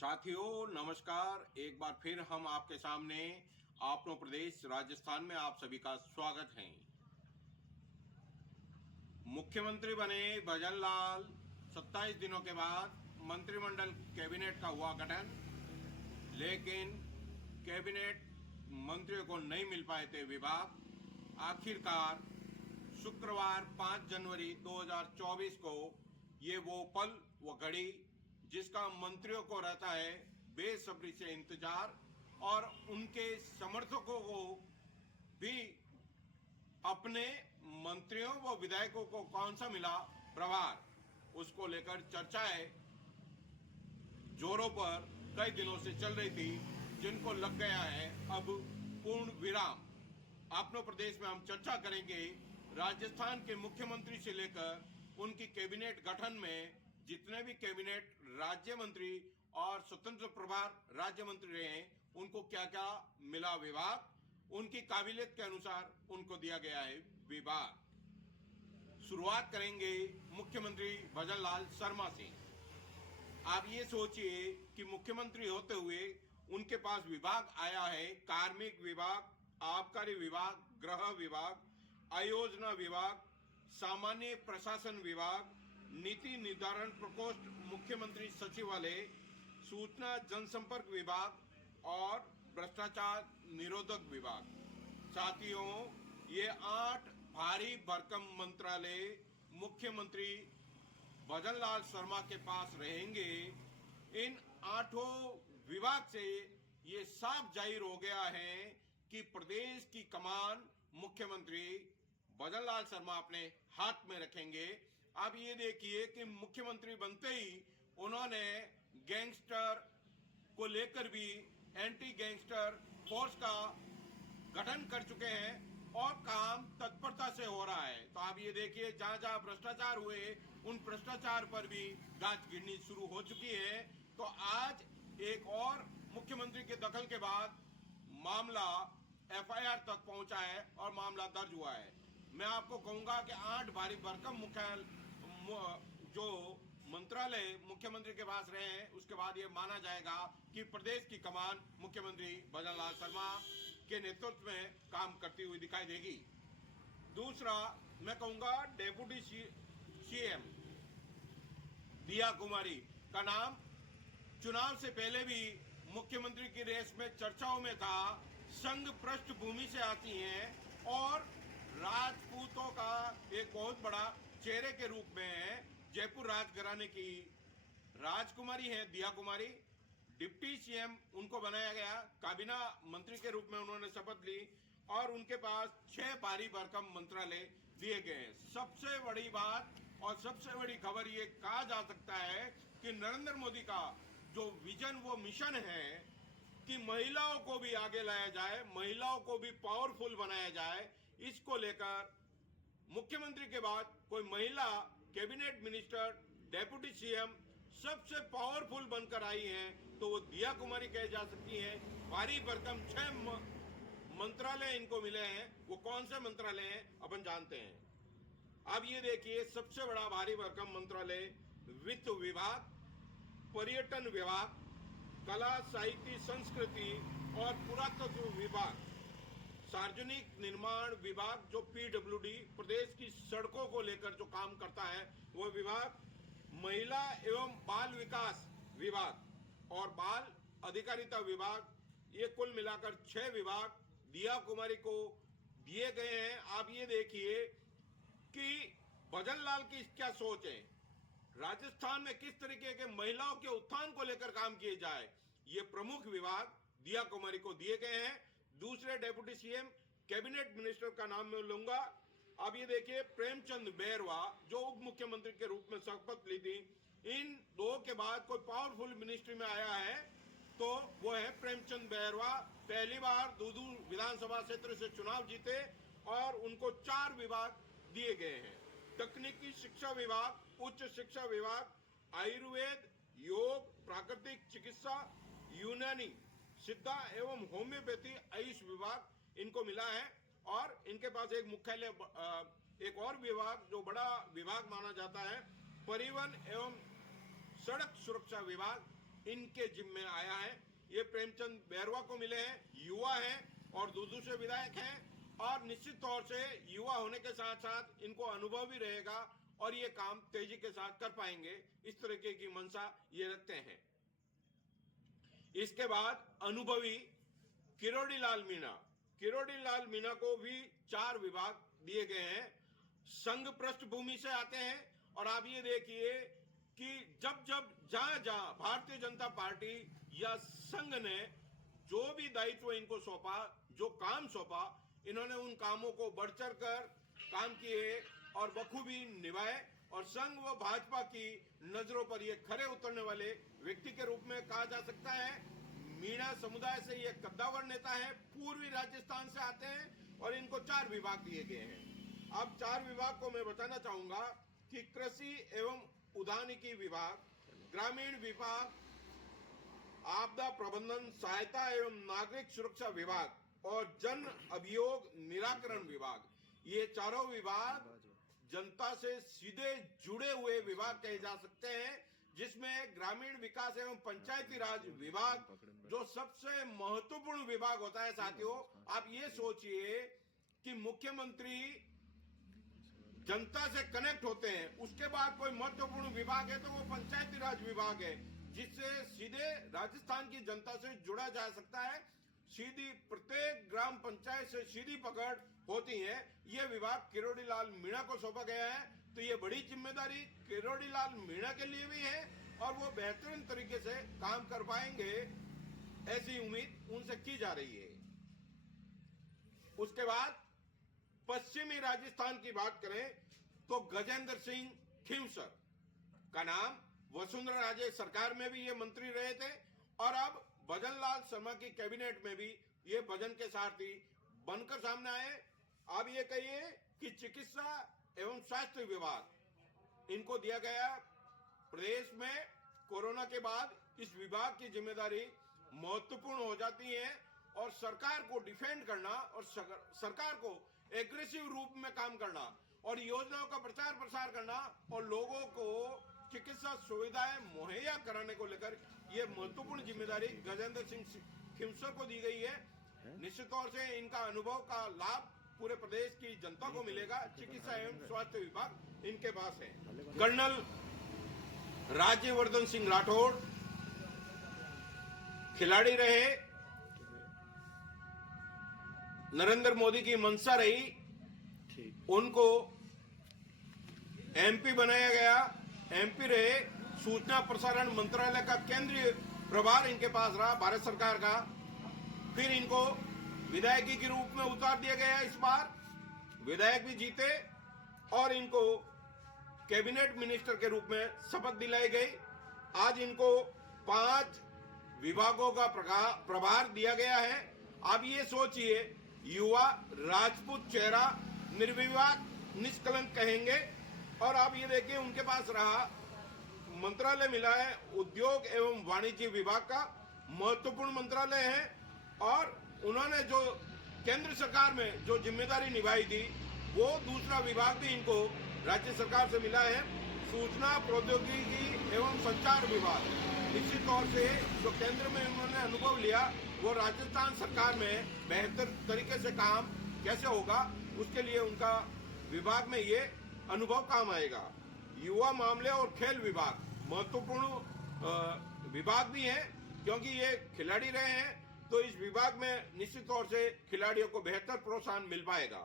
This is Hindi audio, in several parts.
साथियों नमस्कार। एक बार फिर हम आपके सामने अपनो प्रदेश राजस्थान में आप सभी का स्वागत है। मुख्यमंत्री बने भजन लाल 27 दिनों के बाद मंत्रिमंडल कैबिनेट का हुआ गठन, लेकिन कैबिनेट मंत्रियों को नहीं मिल पाए थे विभाग। आखिरकार शुक्रवार 5 जनवरी 2024 को ये वो पल वो घड़ी जिसका मंत्रियों को रहता है बेसब्री से इंतजार, और उनके समर्थकों को भी अपने मंत्रियों व विधायकों को कौन सा मिला प्रभार, उसको लेकर चर्चाएं जोरों पर कई दिनों से चल रही थी, जिनको लग गया है अब पूर्ण विराम। अपने प्रदेश में हम चर्चा करेंगे राजस्थान के मुख्यमंत्री से लेकर उनकी कैबिनेट गठन में जितने भी कैबिनेट राज्य मंत्री और स्वतंत्र प्रभार राज्य मंत्री रहे उनको क्या क्या मिला विभाग, उनकी काबिलियत के अनुसार उनको दिया गया है विभाग। शुरुआत करेंगे मुख्यमंत्री भजन लाल शर्मा से। आप ये सोचिए कि मुख्यमंत्री होते हुए उनके पास विभाग आया है कार्मिक विभाग, आबकारी विभाग, गृह विभाग, आयोजना विभाग, सामान्य प्रशासन विभाग, नीति निर्धारण प्रकोष्ठ, मुख्यमंत्री सचिवालय, सूचना जनसंपर्क विभाग और भ्रष्टाचार निरोधक विभाग। साथियों, ये 8 भारी भरकम मंत्रालय मुख्यमंत्री भजन लाल शर्मा के पास रहेंगे। इन 8 विभाग से ये साफ जाहिर हो गया है कि प्रदेश की कमान मुख्यमंत्री भजन लाल शर्मा अपने हाथ में रखेंगे। आप ये देखिए कि मुख्यमंत्री बनते ही उन्होंने गैंगस्टर को लेकर भी एंटी गैंगस्टर फोर्स का गठन कर चुके हैं और काम तत्परता से हो रहा है। तो आप ये देखिए जहां जहां भ्रष्टाचार हुए उन भ्रष्टाचार पर भी गाज गिरनी शुरू हो चुकी है। तो आज एक और मुख्यमंत्री के दखल के बाद मामला एफआईआर तक पहुंचा है और मामला दर्ज हुआ है। मैं आपको कहूंगा कि 8 भारी भरकम मुख्य जो मंत्रालय मुख्यमंत्री के पास रहे हैं, उसके बाद ये माना जाएगा कि प्रदेश की कमान मुख्यमंत्री भजन लाल शर्मा के नेतृत्व में काम करती हुई दिखाई देगी। दूसरा, मैं कहूंगा डेप्यूटी सीएम दिया कुमारी का नाम चुनाव से पहले भी मुख्यमंत्री की रेस में चर्चाओं में था। संघ पृष्ठभूमि से आती हैं और राजपूतों का एक बहुत बड़ा चेहरे के रूप में जयपुर राजघराने की राजकुमारी है दिया कुमारी। डिप्टी सीएम उनको बनाया गया, काबीना मंत्री के रूप में उन्होंने शपथ ली और उनके पास 6 भारी भरकम मंत्रालय दिए गए हैं। सबसे बड़ी बात और सबसे बड़ी खबर ये कहा जा सकता है कि नरेंद्र मोदी का जो विजन वो मिशन है कि महिलाओं को भी आगे लाया जाए, महिलाओं को भी पावरफुल बनाया जाए, इसको लेकर मुख्यमंत्री के बाद कोई महिला कैबिनेट मिनिस्टर, डेप्यूटी सीएम सबसे पावरफुल बनकर आई हैं तो वो दिया कुमारी कह जा सकती हैं। भारी भरकम 6 मंत्रालय इनको मिले हैं। वो कौन से मंत्रालय हैं अपन जानते हैं। अब ये देखिए, सबसे बड़ा भारी भरकम मंत्रालय वित्त विभाग, पर्यटन विभाग, कला साहित्य संस्कृति और पुरातत्व विभाग, सार्वजनिक निर्माण विभाग जो पीडब्ल्यूडी प्रदेश की सड़कों को लेकर जो काम करता है वो विभाग, महिला एवं बाल विकास विभाग और बाल अधिकारिता विभाग, ये कुल मिलाकर 6 विभाग दिया कुमारी को दिए गए हैं। आप ये देखिए कि भजन लाल की क्या सोच है, राजस्थान में किस तरीके के महिलाओं के उत्थान को लेकर काम किए जाए, ये प्रमुख विभाग दिया कुमारी को दिए गए हैं। दूसरे डेप्यूटी सीएम कैबिनेट मिनिस्टर का नाम मैं लूंगा। अब ये देखिए, प्रेमचंद बैरवा जो उप मुख्यमंत्री के रूप में शपथ ली थी, इन 2 के बाद कोई पावरफुल मिनिस्ट्री में आया है तो वो है प्रेमचंद बैरवा। पहली बार दूदू विधानसभा क्षेत्र से चुनाव जीते और उनको 4 विभाग दिए गए हैं। तकनीकी शिक्षा विभाग, उच्च शिक्षा विभाग, आयुर्वेद, योग, प्राकृतिक चिकित्सा, यूनानी सिद्धा एवं होम्योपैथी आयुष विभाग इनको मिला है। और इनके पास एक मुख्यालय, एक और विभाग जो बड़ा विभाग माना जाता है, परिवहन एवं सड़क सुरक्षा विभाग, इनके जिम्मे आया है। ये प्रेमचंद बैरवा को मिले हैं, युवा हैं और दूदू से विधायक हैं, और निश्चित तौर से युवा होने के साथ साथ इनको अनुभव भी रहेगा और ये काम तेजी के साथ कर पाएंगे, इस तरीके की मंशा ये रखते हैं। इसके बाद अनुभवी किरोड़ी लाल मीणा को भी 4 विभाग दिए गए हैं। संघ पृष्ठभूमि से आते हैं और आप ये देखिए कि जब जहां भारतीय जनता पार्टी या संघ ने जो भी दायित्व इनको सौंपा, जो काम सौंपा, इन्होंने उन कामों को बढ़ चढ़ कर काम किए और बखूबी निभाए। और संघ व भाजपा की नजरों पर ये खरे उतरने वाले व्यक्ति के रूप में कहा जा सकता है। मीणा समुदाय से ये कद्दावर नेता है, पूर्वी राजस्थान से आते हैं और इनको 4 विभाग दिए गए हैं। अब 4 विभाग को मैं बताना चाहूंगा कि कृषि एवं उद्यानिकी विभाग, ग्रामीण विभाग, आपदा प्रबंधन सहायता एवं नागरिक सुरक्षा विभाग और जन अभियोग निराकरण विभाग, ये चारों विभाग जनता से सीधे जुड़े हुए विभाग कहे जा सकते हैं, जिसमें ग्रामीण विकास एवं पंचायती राज विभाग जो सबसे महत्वपूर्ण विभाग होता है। साथियों, आप ये सोचिए कि मुख्यमंत्री जनता से कनेक्ट होते हैं, उसके बाद कोई महत्वपूर्ण विभाग है तो वो पंचायती राज विभाग है, जिससे सीधे राजस्थान की जनता से जुड़ा जा सकता है। सीधी प्रत्येक ग्राम पंचायत से सीधी पकड़ होती है। ये विभाग किरोड़ी लाल मीणा को सौंपा गया है, तो ये बड़ी जिम्मेदारी किरोड़ी लाल मीणा के लिए भी है और वो बेहतरीन तरीके से काम कर पाएंगे, ऐसी उम्मीद उनसे की जा रही है। उसके बाद पश्चिमी राजस्थान की बात करें तो गजेंद्र सिंह खिंवसर का नाम वसुंधरा राजे सरकार में भी ये मंत्री रहे थे और अब भजन लाल शर्मा की कैबिनेट में भी ये भजन के सारथी बनकर सामने आए। अब ये कहिए कि चिकित्सा एवं स्वास्थ्य विभाग इनको दिया गया। प्रदेश में कोरोना के बाद इस विभाग की जिम्मेदारी महत्वपूर्ण हो जाती है और सरकार को डिफेंड करना और सरकार को एग्रेसिव रूप में काम करना और योजनाओं का प्रचार प्रसार करना और लोगों को चिकित्सा सुविधाएं मुहैया कराने को लेकर यह महत्वपूर्ण जिम्मेदारी गजेंद्र सिंह खिंवसर को दी गई है। निश्चित तौर से इनका अनुभव का लाभ पूरे प्रदेश की जनता को मिलेगा। चिकित्सा एवं स्वास्थ्य विभाग इनके पास है। कर्नल राज्यवर्धन सिंह राठौड़ खिलाड़ी रहे, नरेंद्र मोदी की मंशा रही, उनको एमपी बनाया गया, एमपी रहे। सूचना प्रसारण मंत्रालय का केंद्रीय प्रभार इनके पास रहा भारत सरकार का। फिर इनको विधायकी के रूप में उतार दिया गया। इस बार विधायक भी जीते और इनको कैबिनेट मिनिस्टर के रूप में शपथ दिलाई गई। आज इनको 5 विभागों का प्रभार दिया गया है। अब ये सोचिए, युवा राजपूत चेहरा, निर्विवाद निष्कलंक कहेंगे। और आप ये देखिए उनके पास रहा मंत्रालय मिला है उद्योग एवं वाणिज्य विभाग का, महत्वपूर्ण मंत्रालय है। और उन्होंने जो केंद्र सरकार में जो जिम्मेदारी निभाई थी वो दूसरा विभाग भी इनको राज्य सरकार से मिला है, सूचना प्रौद्योगिकी एवं संचार विभाग। निश्चित तौर से जो केंद्र में उन्होंने अनुभव लिया वो राजस्थान सरकार में बेहतर तरीके से काम कैसे होगा उसके लिए उनका विभाग में ये अनुभव काम आएगा। युवा मामले और खेल विभाग महत्वपूर्ण विभाग भी है, क्योंकि ये खिलाड़ी रहे हैं, तो इस विभाग में निश्चित तौर से खिलाड़ियों को बेहतर प्रोत्साहन मिल पाएगा।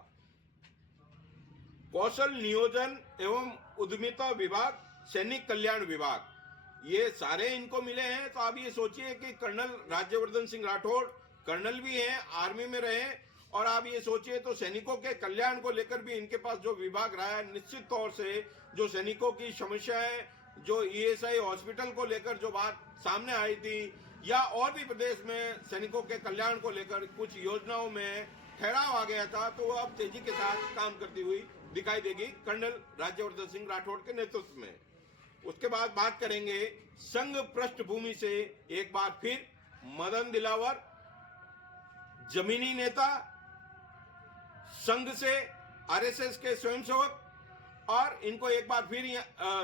कौशल नियोजन एवं उद्यमिता विभाग, सैनिक कल्याण विभाग, ये सारे इनको मिले हैं। तो आप ये सोचिए कि कर्नल राज्यवर्धन सिंह राठौड़ कर्नल भी हैं, आर्मी में रहे, और आप ये सोचिए तो सैनिकों के कल्याण को लेकर भी इनके पास जो विभाग रहा है, निश्चित तौर से जो सैनिकों की समस्याएं, जो ईएसआई हॉस्पिटल को लेकर जो बात सामने आई थी, या और भी प्रदेश में सैनिकों के कल्याण को लेकर कुछ योजनाओं में ठहराव आ गया था, तो वो अब तेजी के साथ काम करती हुई दिखाई देगी कर्नल राज्यवर्धन सिंह राठौड़ के नेतृत्व में। उसके बाद बात करेंगे संघ पृष्ठभूमि से एक बार फिर मदन दिलावर, जमीनी नेता, संघ से आरएसएस के स्वयंसेवक, और इनको एक बार फिर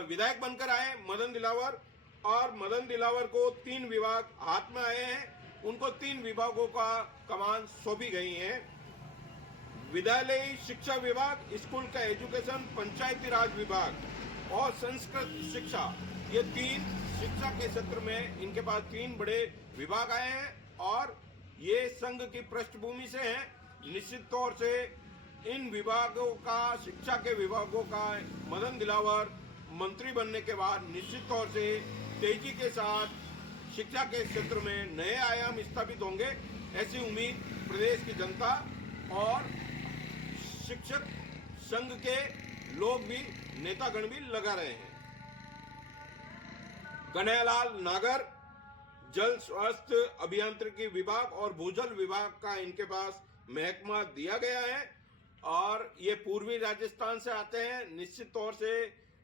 विधायक बनकर आए मदन दिलावर। और मदन दिलावर को 3 विभाग हाथ में आए हैं। उनको 3 विभागों का कमान सौंपी गई है। विद्यालयी शिक्षा विभाग, स्कूल का एजुकेशन, पंचायती राज विभाग और संस्कृत शिक्षा, ये 3 शिक्षा के क्षेत्र में इनके पास 3 बड़े विभाग आए हैं और ये संघ की पृष्ठभूमि से हैं। निश्चित तौर से इन विभागों का, शिक्षा के विभागों का मदन दिलावर मंत्री बनने के बाद निश्चित तौर से तेजी के साथ शिक्षा के क्षेत्र में नए आयाम स्थापित होंगे, ऐसी उम्मीद प्रदेश की जनता और शिक्षक संघ के लोग भी, नेतागण भी लगा रहे हैं। कन्हैयालाल नागर जल स्वास्थ्य अभियांत्रिकी विभाग और भूजल विभाग का इनके पास महकमा दिया गया है और ये पूर्वी राजस्थान से आते हैं। निश्चित तौर से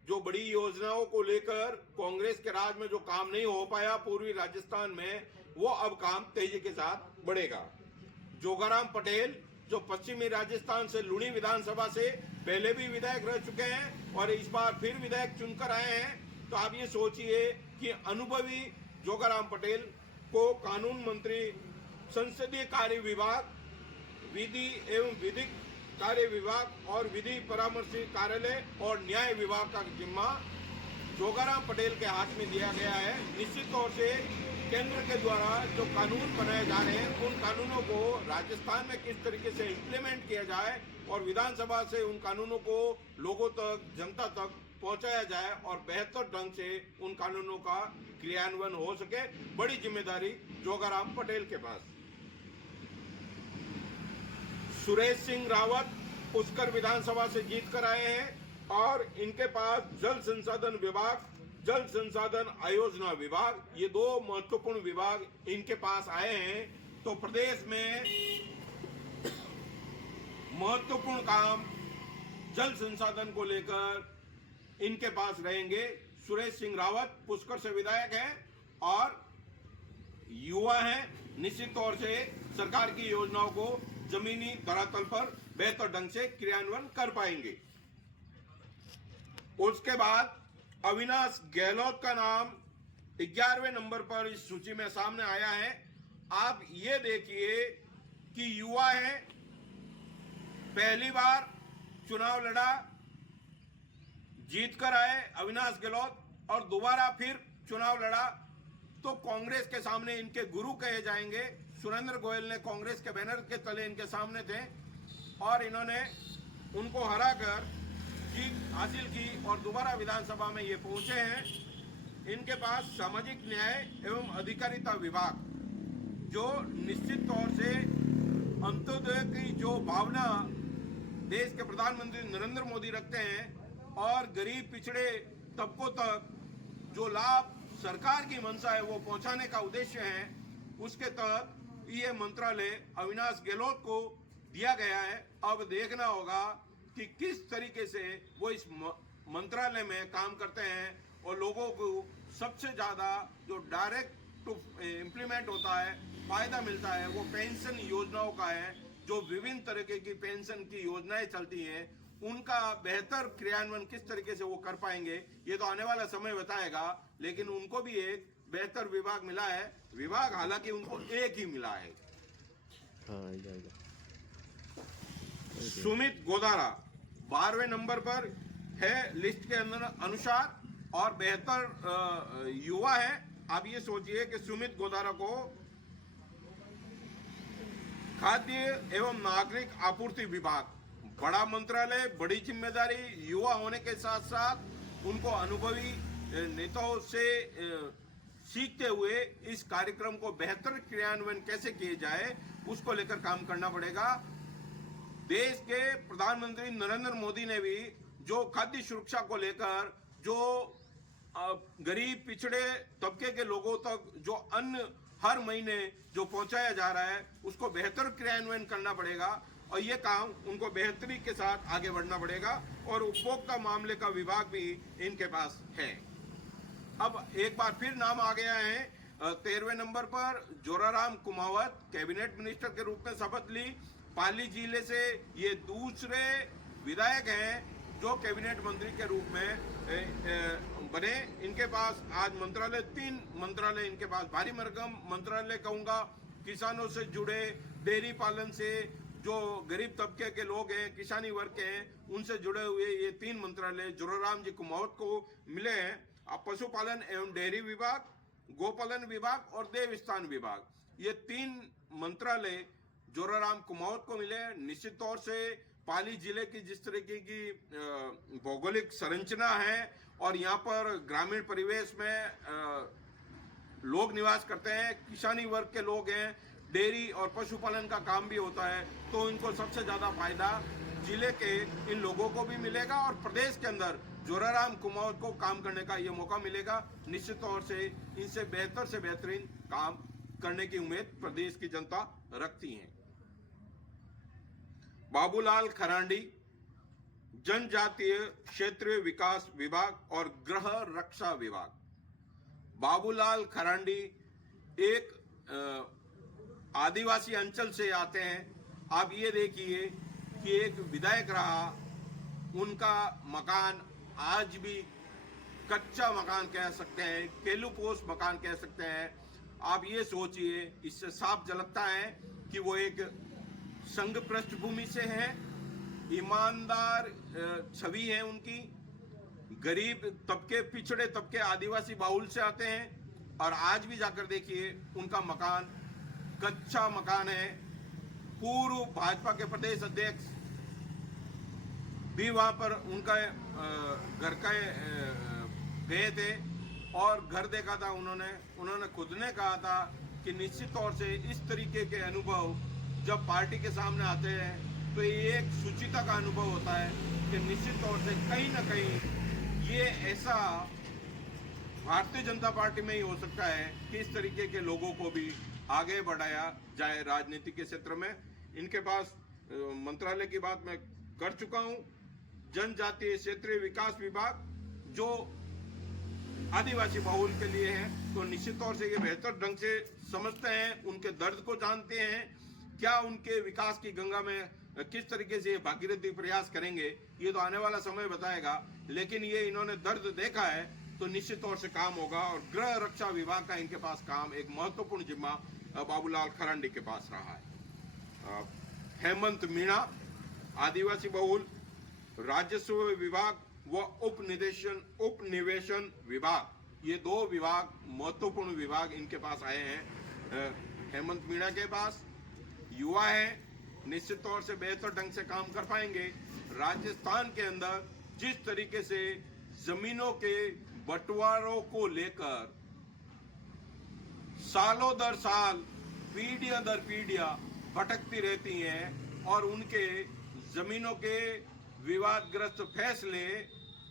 जो बड़ी योजनाओं को लेकर कांग्रेस के राज में जो काम नहीं हो पाया पूर्वी राजस्थान में, वो अब काम तेजी के साथ बढ़ेगा। जोगाराम पटेल जो पश्चिमी राजस्थान से लुणी विधानसभा से पहले भी विधायक रह चुके हैं और इस बार फिर विधायक चुनकर आए हैं, तो आप ये सोचिए कि अनुभवी जोगाराम पटेल को कानून मंत्री, संसदीय कार्य विभाग, विधि एवं विधिक कार्य विभाग और विधि परामर्श कार्यालय और न्याय विभाग का जिम्मा जोगाराम पटेल के हाथ में दिया गया है। निश्चित तौर से केंद्र के द्वारा जो कानून बनाए जा रहे हैं, उन कानूनों को राजस्थान में किस तरीके से इम्प्लीमेंट किया जाए और विधानसभा से उन कानूनों को लोगों तक, जनता तक पहुंचाया जाए और बेहतर ढंग से उन कानूनों का क्रियान्वयन हो सके, बड़ी जिम्मेदारी जोगाराम पटेल के पास। सुरेश सिंह रावत पुष्कर विधानसभा से जीत कर आए हैं और इनके पास जल संसाधन विभाग, जल संसाधन आयोजना विभाग, ये 2 महत्वपूर्ण विभाग इनके पास आए हैं। तो प्रदेश में महत्वपूर्ण काम जल संसाधन को लेकर इनके पास रहेंगे। सुरेश सिंह रावत पुष्कर से विधायक हैं और युवा हैं, निश्चित तौर से सरकार की योजनाओं को जमीनी धरातल पर बेहतर ढंग से क्रियान्वयन कर पाएंगे। उसके बाद अविनाश गहलोत का नाम 11वें नंबर पर इस सूची में सामने आया है। आप ये देखिए कि युवा है, पहली बार चुनाव लड़ा, जीत कर आए अविनाश गहलोत और दोबारा फिर चुनाव लड़ा, तो कांग्रेस के सामने इनके गुरु कहे जाएंगे। सुरेंद्र गोयल ने कांग्रेस के बैनर के तले इनके सामने थे और इन्होंने उनको हराकर जीत हासिल की और दोबारा विधानसभा में ये पहुंचे हैं। इनके पास सामाजिक न्याय एवं अधिकारिता विभाग, जो निश्चित तौर से अंत्योदय की जो भावना देश के प्रधानमंत्री नरेंद्र मोदी रखते हैं और गरीब पिछड़े तबकों तक जो लाभ सरकार की मंशा है वो पहुंचाने का उद्देश्य है, उसके तहत ये मंत्रालय अविनाश गहलोत को दिया गया है। अब देखना होगा कि किस तरीके से वो इस मंत्रालय में काम करते हैं और लोगों को सबसे ज्यादा जो डायरेक्ट इम्प्लीमेंट होता है, फायदा मिलता है, वो पेंशन योजनाओं का है। जो विभिन्न तरीके की पेंशन की योजनाएं चलती हैं, उनका बेहतर क्रियान्वयन किस तरीके से वो कर पाएंगे, ये तो आने वाला समय बताएगा। लेकिन उनको भी एक बेहतर विभाग मिला है। विभाग हालांकि उनको एक ही मिला है। सुमित गोदारा 12वें नंबर पर है लिस्ट के अंदर अनुसार और बेहतर युवा है। आप ये सोचिए कि सुमित गोदारा को खाद्य एवं नागरिक आपूर्ति विभाग, बड़ा मंत्रालय, बड़ी जिम्मेदारी, युवा होने के साथ साथ उनको अनुभवी नेताओं से सीखते हुए इस कार्यक्रम को बेहतर क्रियान्वयन कैसे किए जाए, उसको लेकर काम करना पड़ेगा। देश के प्रधानमंत्री नरेंद्र मोदी ने भी जो खाद्य सुरक्षा को लेकर जो गरीब पिछड़े तबके के लोगों तक जो अन्न हर महीने जो पहुंचाया जा रहा है, उसको बेहतर क्रियान्वयन करना पड़ेगा और ये काम उनको बेहतरी के साथ आगे बढ़ना पड़ेगा। और उपभोक्ता मामले का विभाग भी इनके पास है। अब एक बार फिर नाम आ गया है 13वें नंबर पर जोराराम कुमावत, कैबिनेट मिनिस्टर के रूप में शपथ ली। पाली जिले से ये दूसरे विधायक हैं जो कैबिनेट मंत्री के रूप में बने। इनके पास आज मंत्रालय, 3 मंत्रालय इनके पास, भारी भरकम मंत्रालय कहूँगा। किसानों से जुड़े, डेयरी पालन से जो गरीब तबके के लोग हैं, किसानी वर्ग के हैं, उनसे जुड़े हुए ये 3 मंत्रालय जोराराम जी कुमावत को मिले हैं। पशुपालन एवं डेयरी विभाग, गोपालन विभाग और देवस्थान विभाग, ये 3 मंत्रालय जोराराम कुमावत को मिले। निश्चित तौर से पाली जिले की जिस तरीके की भौगोलिक संरचना है और यहाँ पर ग्रामीण परिवेश में लोग निवास करते हैं, किसानी वर्ग के लोग हैं, डेयरी और पशुपालन का काम भी होता है, तो इनको सबसे ज्यादा फायदा जिले के इन लोगों को भी मिलेगा और प्रदेश के अंदर जोराराम कुमावत को काम करने का ये मौका मिलेगा। निश्चित तौर से इनसे बेहतरीन काम करने की उम्मीद प्रदेश की जनता रखती है। बाबूलाल खरांडी, जनजातीय क्षेत्रीय विकास विभाग और गृह रक्षा विभाग। बाबूलाल खरांडी एक आदिवासी अंचल से आते हैं। आप ये देखिए कि एक विधायक रहा, उनका मकान आज भी कच्चा मकान कह सकते हैं, केलुपोस मकान कह सकते हैं। आप ये सोचिए, इससे साफ झलकता है कि वो एक संघ पृष्ठभूमि से है, ईमानदार छवि है उनकी, गरीब तबके, पिछड़े तबके, आदिवासी बाहुल से आते हैं। और आज भी जाकर देखिए, उनका मकान कच्चा मकान है। पूर्व भाजपा के प्रदेश अध्यक्ष भी वहां पर उनका घर का गए थे और घर देखा था उन्होंने खुद ने कहा था कि निश्चित तौर से इस तरीके के अनुभव जब पार्टी के सामने आते हैं तो ये एक सुचिता का अनुभव होता है कि निश्चित तौर से कहीं ना कहीं ये ऐसा भारतीय जनता पार्टी में ही हो सकता है कि इस तरीके के लोगों को भी आगे बढ़ाया जाए राजनीति के क्षेत्र में। इनके पास मंत्रालय की बात मैं कर चुका हूं। जनजातीय क्षेत्रीय विकास विभाग जो आदिवासी बहुल के लिए है, तो निश्चित तौर से ये बेहतर ढंग से समझते हैं, उनके दर्द को जानते हैं, क्या उनके विकास की गंगा में किस तरीके से भागीरथी प्रयास करेंगे, ये तो आने वाला समय बताएगा। लेकिन ये इन्होंने दर्द देखा है तो निश्चित तौर से काम होगा। और गृह रक्षा विभाग का इनके पास काम, एक महत्वपूर्ण जिम्मा बाबूलाल खरांडी के पास रहा है। हेमंत मीणा, आदिवासी बहुल, राजस्व विभाग व उपनिवेशन विभाग, ये 2 विभाग महत्वपूर्ण विभाग इनके पास आए हैं। हेमंत मीणा के पास युवा है, निश्चित तौर से बेहतर ढंग से काम कर पाएंगे। राजस्थान के अंदर जिस तरीके से जमीनों के बंटवारों को लेकर सालों दर साल, पीढ़ियां दर पीढ़ियां भटकती रहती हैं और उनके जमीनों के विवादग्रस्त फैसले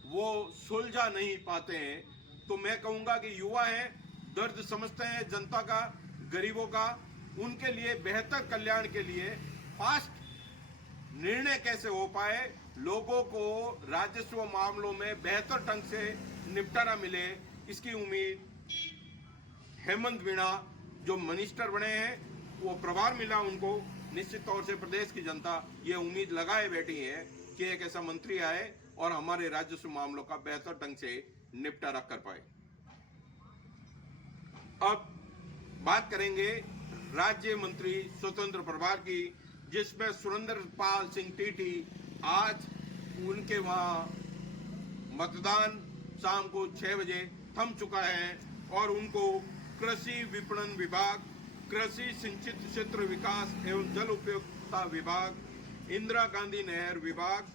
वो सुलझा नहीं पाते हैं, तो मैं कहूंगा कि युवा हैं, दर्द समझते हैं जनता का, गरीबों का, उनके लिए बेहतर कल्याण के लिए फास्ट निर्णय कैसे हो पाए, लोगों को राजस्व मामलों में बेहतर ढंग से निपटारा मिले, इसकी उम्मीद हेमंत मीणा जो मिनिस्टर बने हैं, वो प्रभार मिला उनको, निश्चित तौर से प्रदेश की जनता ये उम्मीद लगाए बैठी है कि एक ऐसा मंत्री आए और हमारे राजस्व मामलों का बेहतर ढंग से निपटारा कर पाए। अब बात करेंगे राज्य मंत्री स्वतंत्र प्रभार की, जिसमें सुरेंद्र पाल सिंह टीटी, आज उनके वहां मतदान शाम को 6 बजे थम चुका है और उनको कृषि विपणन विभाग, कृषि सिंचित क्षेत्र विकास एवं जल उपयोगिता विभाग, इंदिरा गांधी नहर विभाग,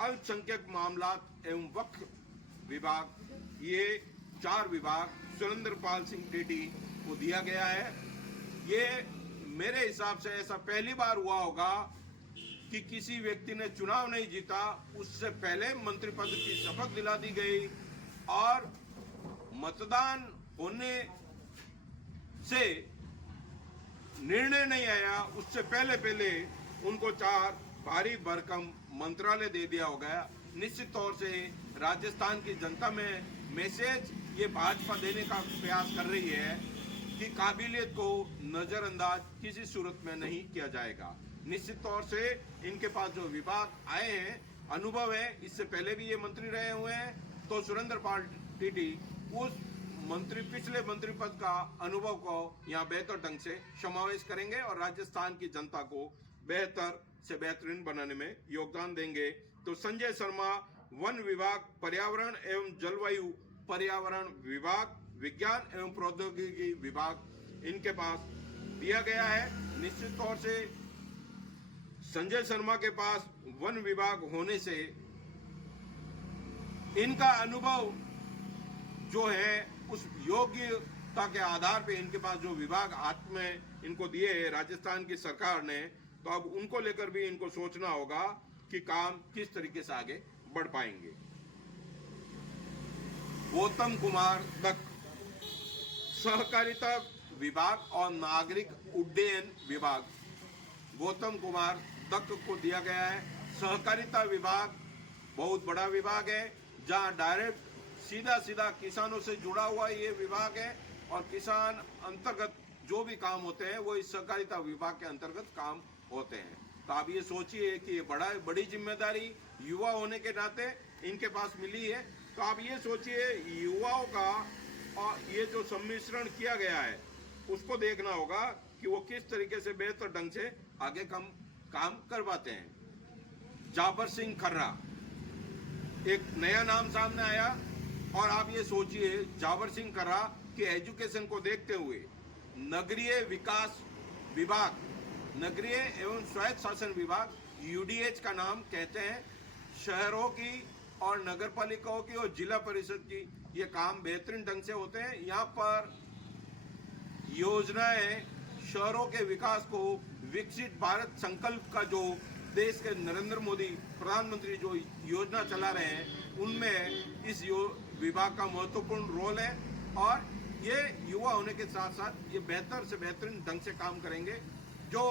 अल्पसंख्यक मामलात एवं वक्फ विभाग, ये 4 विभाग सुरेंद्र पाल सिंह टीटी को दिया गया है। ये मेरे हिसाब से ऐसा पहली बार हुआ होगा कि किसी व्यक्ति ने चुनाव नहीं जीता, उससे पहले मंत्री पद की शपथ दिला दी गई और मतदान होने से निर्णय नहीं आया, उससे पहले उनको 4 भारी भरकम मंत्रालय दे दिया हो गया। निश्चित तौर से राजस्थान की जनता में मैसेज ये भाजपा देने का प्रयास कर रही है कि काबिलियत को नजरअंदाज किसी सूरत में नहीं किया जाएगा। निश्चित तौर से इनके पास जो विभाग आए हैं अनुभव है, इससे पहले भी ये मंत्री रहे हुए हैं, तो सुरेंद्र पाल टीटी उस पिछले मंत्री पद का अनुभव को यहाँ बेहतर ढंग से समावेश करेंगे और राजस्थान की जनता को बेहतर से बेहतरीन बनाने में योगदान देंगे। तो संजय शर्मा वन विभाग, पर्यावरण एवं जलवायु पर्यावरण विभाग, विज्ञान एवं प्रौद्योगिकी विभाग इनके पास दिया गया है। निश्चित तौर से संजय शर्मा के पास वन विभाग होने से इनका अनुभव जो है उस योग्यता के आधार पे इनके पास जो विभाग हाथ में इनको दिए है राजस्थान की सरकार ने, तो अब उनको लेकर भी इनको सोचना होगा कि काम किस तरीके से आगे बढ़ पाएंगे। गौतम कुमार दत्त, सहकारिता विभाग और नागरिक उड्डयन विभाग गौतम कुमार दत्त को दिया गया है। सहकारिता विभाग बहुत बड़ा विभाग है, जहां डायरेक्ट सीधा किसानों से जुड़ा हुआ ये विभाग है और किसान अंतर्गत जो भी काम होते हैं वो इस सहकारिता विभाग के अंतर्गत काम होते हैं। तो आप ये सोचिए कि ये बड़ी जिम्मेदारी युवा होने के नाते इनके पास मिली है। तो आप ये सोचिए युवाओं का और ये जो सम्मिश्रण किया गया है उसको देखना होगा कि वो किस तरीके से बेहतर ढंग से आगे काम करवाते हैं। जाबर सिंह खर्रा एक नया नाम सामने आया और आप ये सोचिए जाबर सिंह खर्रा के एजुकेशन को देखते हुए नगरीय विकास विभाग, नगरीय एवं स्वायत्त शासन विभाग यूडीएच का नाम कहते हैं, शहरों की और नगर पालिकाओं की और जिला परिषद की ये काम बेहतरीन ढंग से होते हैं। यहाँ पर योजनाएं शहरों के विकास को विकसित भारत संकल्प का जो देश के नरेंद्र मोदी प्रधानमंत्री जो योजना चला रहे हैं उनमें इस विभाग का महत्वपूर्ण रोल है और ये युवा होने के साथ साथ ये बेहतर से बेहतरीन ढंग से काम करेंगे। जो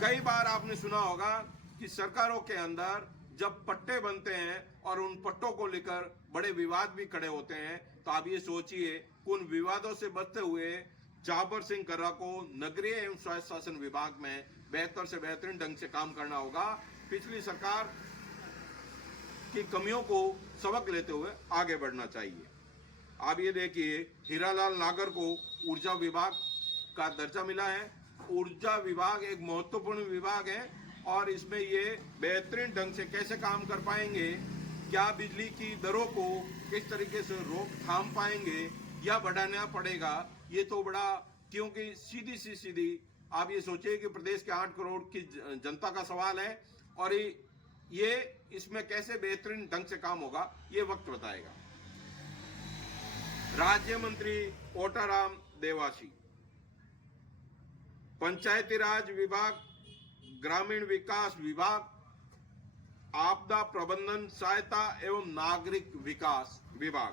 कई बार आपने सुना होगा कि सरकारों के अंदर जब पट्टे बनते हैं और उन पट्टों को लेकर बड़े विवाद भी खड़े होते हैं, तो आप ये सोचिए उन विवादों से बचते हुए जाबर सिंह खर्रा को नगरीय एवं स्वायत्त शासन विभाग में बेहतर से बेहतरीन ढंग से काम करना होगा। पिछली सरकार की कमियों को सबक लेते हुए आगे बढ़ना चाहिए। आप ये देखिए हीरालाल नागर को ऊर्जा विभाग का दर्जा मिला है। ऊर्जा विभाग एक महत्वपूर्ण विभाग है और इसमें ये बेहतरीन ढंग से कैसे काम कर पाएंगे, क्या बिजली की दरों को किस तरीके से रोकथाम पाएंगे या बढ़ाना पड़ेगा, ये तो बड़ा, क्योंकि सीधी आप ये सोचिए कि प्रदेश के 8 करोड़ की जनता का सवाल है और ये इसमें कैसे बेहतरीन ढंग से काम होगा ये वक्त बताएगा। राज्य मंत्री ओटाराम देवासी, पंचायती राज विभाग, ग्रामीण विकास विभाग, आपदा प्रबंधन सहायता एवं नागरिक विकास विभाग,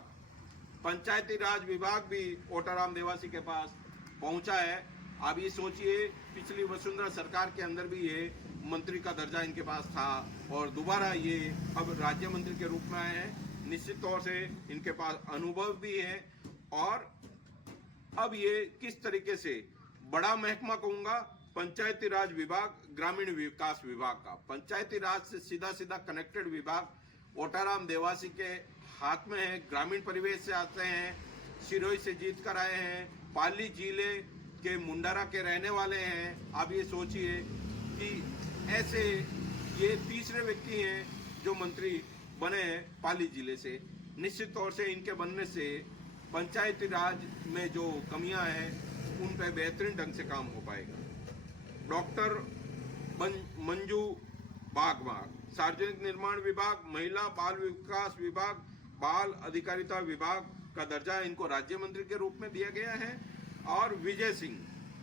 पंचायती राज विभाग भी ओटाराम देवासी के पास पहुंचा है। आप ये सोचिए पिछली वसुंधरा सरकार के अंदर भी ये मंत्री का दर्जा इनके पास था और दोबारा ये अब राज्य मंत्री के रूप में आए हैं। निश्चित तौर से इनके पास अनुभव भी है और अब ये किस तरीके से बड़ा महकमा कहूंगा पंचायती राज विभाग, ग्रामीण विकास विभाग का, पंचायती राज से सीधा कनेक्टेड विभाग ओटाराम देवासी के हाथ में है। ग्रामीण परिवेश से आते हैं, सिरोही से जीत कर आए हैं, पाली जिले के मुंडारा के रहने वाले हैं। आप ये सोचिए कि ऐसे ये तीसरे व्यक्ति हैं जो मंत्री बने हैं पाली जिले से। निश्चित तौर से इनके बनने से पंचायती राज में जो कमियां हैं उन पर बेहतरीन ढंग से काम हो पाएगा। डॉक्टर मंजू बागवाग, सार्वजनिक निर्माण विभाग, महिला बाल विकास विभाग, बाल अधिकारिता विभाग का दर्जा इनको राज्य मंत्री के रूप में दिया गया है। और विजय सिंह,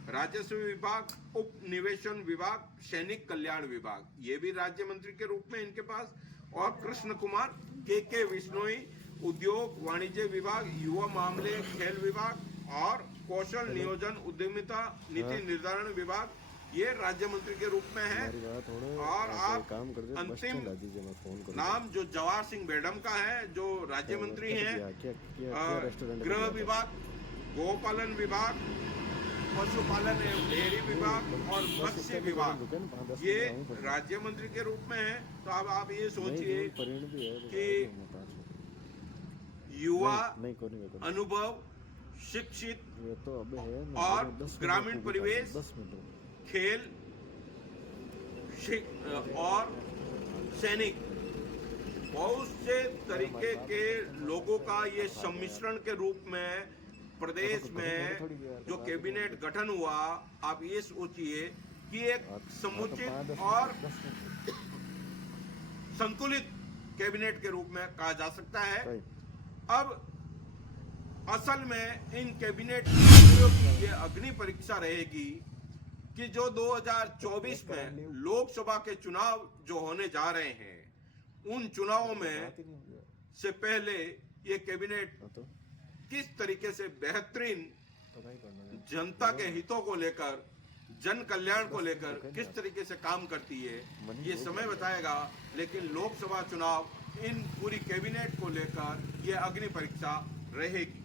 राजस्व विभाग, उप निवेशन विभाग, सैनिक कल्याण विभाग, ये भी राज्य मंत्री के रूप में इनके पास। और कृष्ण कुमार के विश्नोई, उद्योग वाणिज्य विभाग, युवा मामले खेल विभाग और कौशल नियोजन उद्यमिता नीति निर्धारण विभाग, ये राज्य मंत्री के रूप में है। और आप अंतिम नाम जो जवाहर सिंह बेडम का है जो राज्य मंत्री हैं, गृह विभाग, गोपालन विभाग, पशुपालन एवं डेयरी विभाग और मत्स्य विभाग ये राज्य मंत्री के रूप में है। तो अब आप ये सोचिए कि युवा, अनुभव, शिक्षित और ग्रामीण परिवेश, खेल और सैनिक, बहुत से तरीके के लोगों का ये सम्मिश्रण के रूप में प्रदेश में जो कैबिनेट गठन हुआ, आप ये सोचिए कि एक समुचित और संतुलित कैबिनेट के रूप में कहा जा सकता है। अब असल में इन कैबिनेट मंत्रियों की ये अग्नि परीक्षा रहेगी कि जो 2024 में लोकसभा के चुनाव जो होने जा रहे हैं, उन चुनावों में से पहले ये कैबिनेट किस तरीके से बेहतरीन जनता के हितों को लेकर, जन कल्याण को लेकर किस तरीके से काम करती है, ये समय बताएगा। लेकिन लोकसभा चुनाव इन पूरी कैबिनेट को लेकर ये अग्नि परीक्षा रहेगी।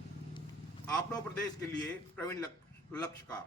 आप लोग प्रदेश के लिए प्रवीण लक्षकार।